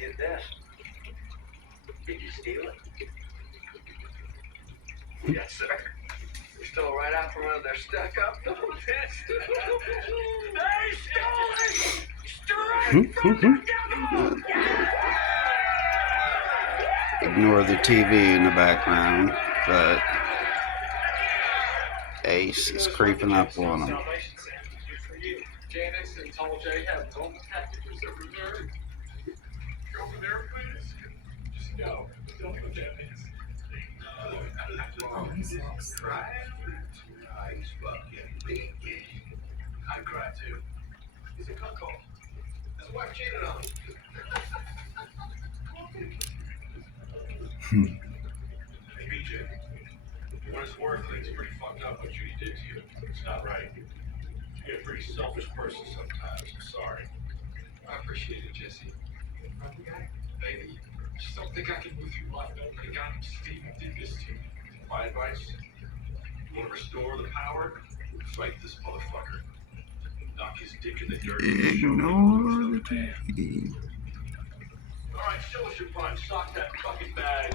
get that? Did you steal it? Yes, sir. We stole right out from under their stuck-up nonsense. They stole it straight from their devil. Ignore the TV in the background, but Ace is creeping up on him. Janice and Tall J have home packages of reserve. Over there, please. Just go. Don't forget it. Oh, he's lost. Cry. Nice fucking baby. I cry too. He's a cuckold. His wife cheated on him. Hey, BJ. For what it's worth, it's pretty fucked up what Judy did to you. It's not right. You're a pretty selfish person sometimes. I'm sorry. I appreciate it, Jesse. Baby, just don't think I can move through life. Don't think Steven did this to me. My advice: you want to restore the power? Fight this motherfucker. Knock his dick in the dirt. Ignore the TV. All right, show us your punch. Sock that fucking bag.